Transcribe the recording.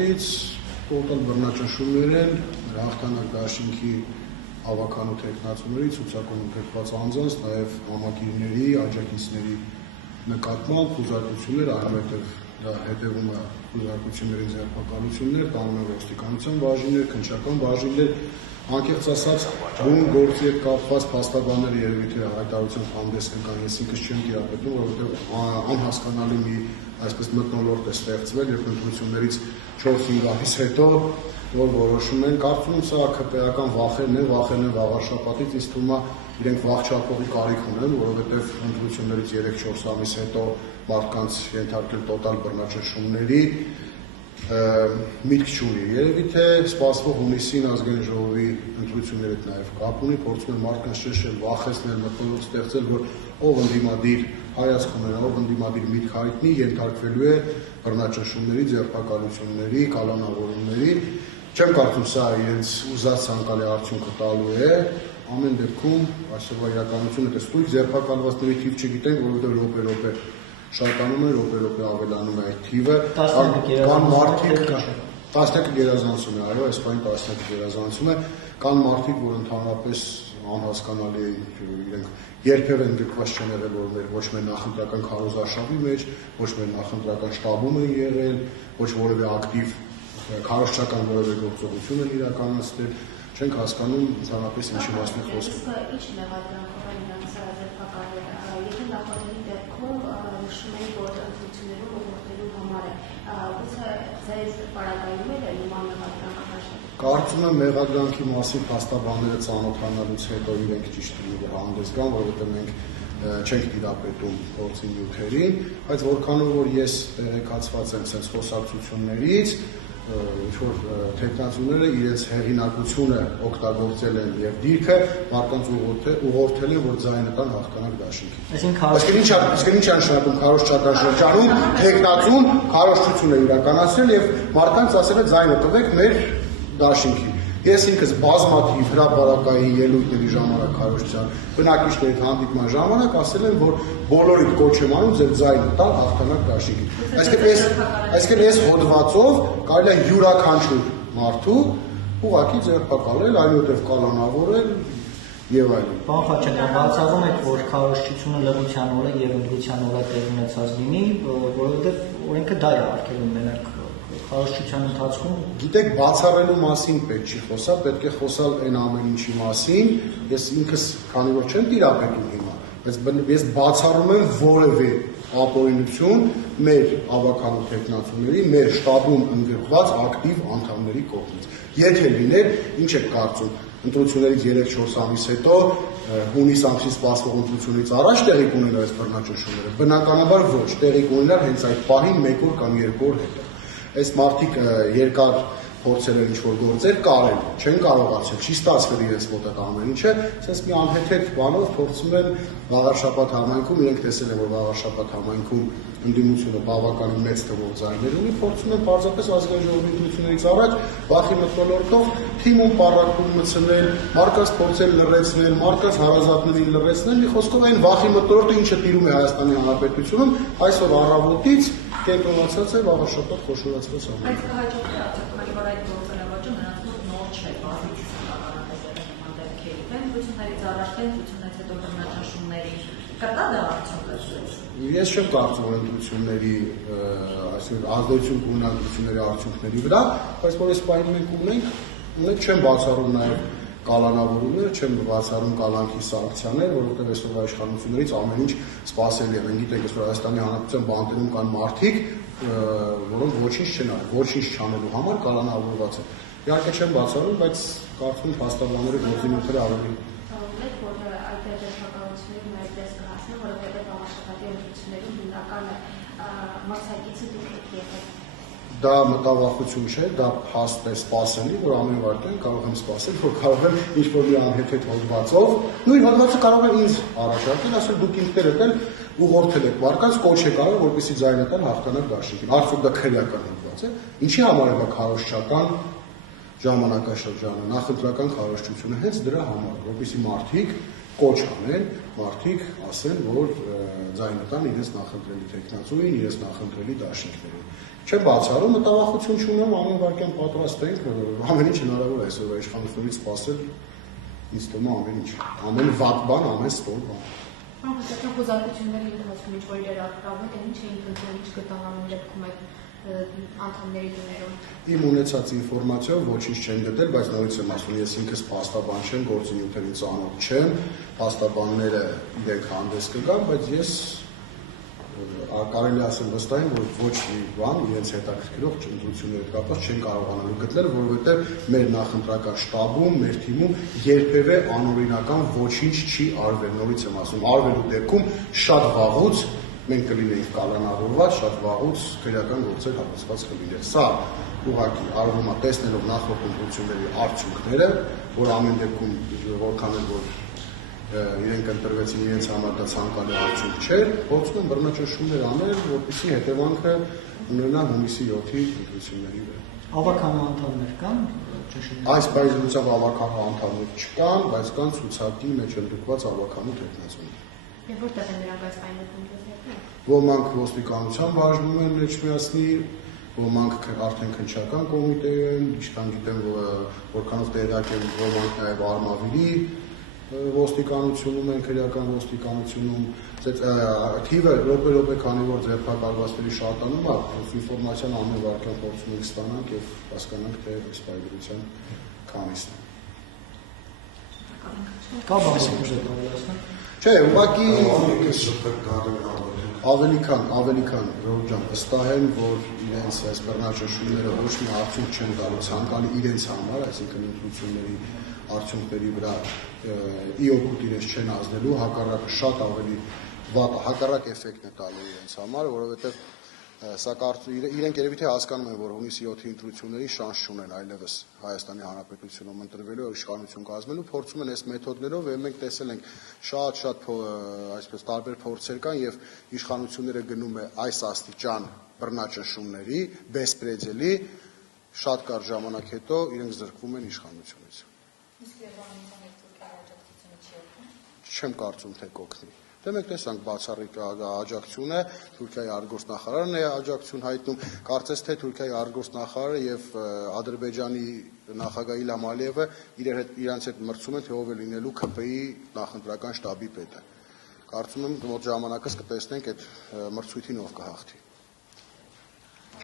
առավոտից տոտալ բռնաճնշումներ են հաղթանակ դաշինքի ավականու թեկնածուների ցուցակում ընդգրկված անձանց, նաև համակիրների, աջակիցների նկատմամբ խուզարկություններ, այնուհետև դա հետևում է խուզարկությունների ձերբակալություններ, կանոնավոր ոստիկանության բաժիններ, քննչական բաժիններ, անկեղծ ասած, բուն գործի հետ կապված փաստաբանները երևի թե հայտարարությամբ հանդես կգան, ես ինքս չեմ տիրապետում, որովհետև անհասկանալի մի այսպես մթնոլորտ է ստեղծվել, երբ ընտրություններից 4-5 ամիս հետո որ որոշում են, կարծում եմ սա ԿՊ-ական վախերն են վաղ շաբաթից, ինձ թվում է իրենք վաղ չափողի կարիք ունեն, որովհետև ընտրություններից 3-4 ամիս հետո մարդկանց ենթարկել տոտալ բռնաճնշումների միտք չունի։ Երևի թե սպասվող հունիսին ազգային ժողովի ընտրությունների հետ նաև կապ ունի, փորձում են մարդկանց շշել, վախեցնել, մթնոլորտ ստեղծել, որ ով ընդդիմադիր հայացք ունենա, ով ընդդիմադիր միտք հայտնի, ենթարկվելու է բռնաճնշումների, ձերբակալությունների, կալանավորումների։ Չեմ կարծում սա իրենց ուզած ցանկալի արդյունքը տալու է, ամեն դեպքում այսօրվա իրականությունը տեսնում ձերբակալվածների թիվ չգիտենք, որովհետև րոպե-րոպե շատանում է, րոպե-րոպե ավելանում է այդ թիվը, կան մարդիկ, տասնյակը գերազանցում է, այո, այս բանի տասնյակը գերազանցում է, կան մարդիկ, որ ընդհանրապես անհասկանալի իրենք երբևէ ընդգրկված չեն եղել, որ ոչ մեր նախընտրական քարոզարշավի մեջ, ոչ մեր նախընտրական շտաբում են եղել, ոչ որևէ ակտիվ քարոզչական որևէ գործողություն են իրականացնել, չենք հասկանում ընդհանրապես ինչի մասին խոսքը։ Ինչ մեղադրանքով են նրանց ձերբակալվել, եթե նախորդների դեպքում նշում են, որ ընտրություններում ուղղորդելու համար է, ուսը ձեզ պարագայում է նման մեղադրանքը։ Կարծում եմ մեղադրանքի մասին փաստաբանները ծանոթանալուց հետո իրենք ճիշտ լինի հանդես գան, որովհետև մենք չենք տիրապետում գործի նյութերին, բայց որքանով որ ես տեղեկացված եմ sense խոսակցություններից, ինչ-որ թեկնածուները իրենց հեղինակությունը օգտագործել են եւ դիրքը մարդկանց ուղղորդել են, որ ձայնը տան հաղթանակ դաշինքի։ Այսինքն ինչ է նշանակում քարոզչական շրջանում թեկնածուն քարոզչություն է իրականացրել եւ մարդկանց ասել է ձայնը տվեք մեր դաշինքի։ Ես ինքս բազմաթիվ հրապարակային ելույթների ժամանակ քարոզչության բնակիչների հանդիպման ժամանակ ասել եմ, որ բոլորիդ կոչ եմ անում ձեր ձայնը տալ հաղթանակ դաշինքի։ Այսինքն ես հոդվածով կարելի է յուրաքանչյուր մարդու ուղղակի ձերբակալել, այնուհետև կալանավորել եւ այլն։ Պարոն Խաչատրյան, բացառում եք, որ քարոզչությունը լղության օրը եւ ընտրության օրը տեղի ունեցած լինի, որովհետեւ օրենքը դա է արգելում մենակ քարոզչության ընթացքում։ Գիտեք, բացառելու մասին պետք չի խոսալ, պետք է խոսալ այն ամեն ինչի մասին։ Ես ինքս, քանի որ չեմ տիրապետում հիմա, բայց ես բացառում եմ որևէ ապօրինություն մեր ավականու թեկնածուների, մեր շտաբում ընդգրկված ակտիվ անդամների կողմից։ Եթե լիներ, ինչ եք կարծում, ընտրություններից 3-4 ամիս հետո հունիս ամսին սպասվող ընտրությունից առաջ տեղի կունենար այս բռնաճնշումները։ Բնականաբար ոչ, տեղի կունենար հենց այդ պահին 1 օր կամ 2 օր հետո։ Այս մարդիկ երկար փորձել են ինչ-որ գործեր կարել, չեն կարողացել, չի ստացվել իրենց մոտ այդ ամեն ինչը, ասես մի անհեթեթ բանով փորձում են Վաղարշաբաթ համայնքում, իրենք տեսել են, որ Վաղարշաբաթ համայնքում ընդդիմությունը բավականին մեծ թվով ձայներ ունի, փորձում են պարզապես ազգային ժողովի ընտրություններից առաջ վախի մթնոլորտով թիմում պառակում մտցնել, մարդկանց փորձել լռեցնել, մարդկանց հարազատներին լռեցնել, մի խոսքով այն վախի մթնոլորտը, ինչը տիրում է Հայաստանի Հանրապետությունում, այսօր առավոտից կենտրոնացած է Վաղարշաբաթ խոշորացված համայնքում։ Այս կհաջողվի քանի որ այդ գործելավաճը նրանց մոտ նոր չէ, բազմիցս կանանաձևել նման դեպքերի։ Ընտրություններից առաջ, ընտրությունից հետո բռնաճնշումների կտա դա արդյունքը։ Ես չեմ կարծում, որ ընտրությունների, այսինքն ազդեցություն կունենա ընտրությունների արդյունքների վրա, բայց որ այս պահին մենք չեմ բացառում նաև կալանավորումներ, չեմ բացառում կալանքի սանկցիաներ, որովհետև այսօրվա իշխանություններից ամեն ինչ սպասելի է։ Մենք գիտենք, որ Հայաստանի Հանրապետության բանտերում կան մարդիկ, որոնք ոչինչ չեն արել, ոչինչ չանելու համար կալանավորված են։ Իհարկե չեմ բացառում, բայց կարծում եմ փաստաբանները գործի նյութերը ավելի Դա մտավախություն չէ, դա փաստ է սպասելի, որ ամեն վարքյան կարող եմ սպասել, որ կարող եմ ինչ-որ մի անհեթեթ հոդվածով, նույն հոդվածը կարող է ինձ առաջարկել, ասել դուք ինքներդ էլ ուղղորդել եք մարդկանց, կոչ եք արել, որպեսզի ձայնը տան հաղթանակ դաշինքին։ Արդյոք դա քրեական հոդված է։ Ինչի համար է դա քարոզչական ժամանակաշրջանը, նախընտրական քարոզչությունը հենց դրա համար, որպեսզի մարդիկ կոչ անել, մարդիկ ասեն, որ ձայնը տան իրենց նախընտրելի տեխնացուին, իրենց նախընտրելի դաշինքներին։ Չեմ բացառում, մտավախություն չունեմ, ամեն վարքյան պատրաստ ենք, ամեն ինչ հնարավոր է այսօր իշխանությունից սպասել, ինձ թվում է ամեն ինչ, ամեն վատ բան, ամեն ստոր բան։ Համապատասխան խոզարկությունների ընթացքում ինչ որ իրար ակտավեք են, ինչ էին փնտրում, ինչ գտանանում դեպքում այդ անդամների դներում։ Իմ ունեցած ինֆորմացիայով ոչինչ չեն գտել, բայց նորից եմ ասում, ես ինքս փաստաբան չեմ, գործունեություններին ծանոթ չեմ, փաստաբանները իրենք հանդես կգան, բայց ես կարելի ասեմ վստահ եմ, որ ոչ մի բան իրենց հետաքրքրող ընտրությունների հետ կապված չեն կարողանալու գտնել, որովհետև մեր նախընտրական շտաբում, մեր թիմում երբևէ անօրինական ոչինչ չի արվել, նորից եմ ասում, արվելու դեպքում շատ վաղուց մենք կլինեինք կալանավորված, շատ վաղուց քրեական գործեր հարուցված կլիներ։ Սա ուղղակի արվում է տեսնելով նախորդ ընտրությունների արդյունքները, որ ամեն դեպքում որքան էլ որ իրենք ընտրվեցին իրենց համար դա ցանկալի արդյունք չէր, փորձում են բռնաճնշումներ անել, որպեսզի հետևանքը ունենա հունիսի 7-ի ընտրությունների վրա։ Ավականու անդամներ կան ճնշումներ։ Այս բայզությամբ ավականու անդամներ չկան, բայց կան ցուցակի մեջ ընդգրկված ավականու տեխնացուներ։ Եվ որտեղ են նրանք այս պայմաններում դեպքում։ Ոմանք ոստիկանության բաժնում են Էջմիածնի, ոմանք արդեն քննչական կոմիտե են, ինչքան գիտեմ, որքանով տեղյակ են, ոմանք նաև Արմավիրի ոստիկանությունում են, քրեական ոստիկանությունում, թիվը րոպե քանի որ ձերբակալվածների շատանում է, ինֆորմացիան ամեն վարքյան փորձում ենք ստանանք եւ հասկանանք, թե այս պայմանության քանիսն է։ Կա բան որ դիտավորացնեմ։ Չէ, ուղղակի ավելի քան Ռոջան վստահ եմ, որ իրենց այս բռնաճնշումները ոչ մի արդյունք չեն տալու ցանկալի իրենց համար, այսինքն ընտրությունների արդյունքների վրա ի օգուտ իրենց չեն ազդելու, հակառակը շատ ավելի վատ, հակառակ էֆեկտ է տալու իրենց համար, որովհետև սա իրենք երևի թե հասկանում են, որ հունիսի 7-ի ընտրությունների շանս չունեն այլևս Հայաստանի Հանրապետությունում ընտրվելու իշխանություն կազմելու, փորձում են այս մեթոդներով եւ մենք տեսել ենք շատ այսպես տարբեր փորձեր կան եւ իշխանությունները գնում է այս աստիճան բռնաճնշումների, բեսպրեդելի, շատ կարճ ժամանակ հետո իրենք զրկվում են իշխանությունից։ Չեմ կարծում, թե կօգնի։ Դե մենք տեսանք բացառիկ աջակցություն է, Թուրքիայի արտգործնախարարն է աջակցություն հայտնում, կարծես թե Թուրքիայի արտգործնախարարը եւ Ադրբեջանի նախագահ Իլհամ Ալիևը իրանց հետ մրցում են, թե ով է լինելու ՔՊ-ի նախընտրական շտաբի պետը։ Կարծում եմ մոտ ժամանակս կտեսնենք այդ մրցույթին ով կհաղթի։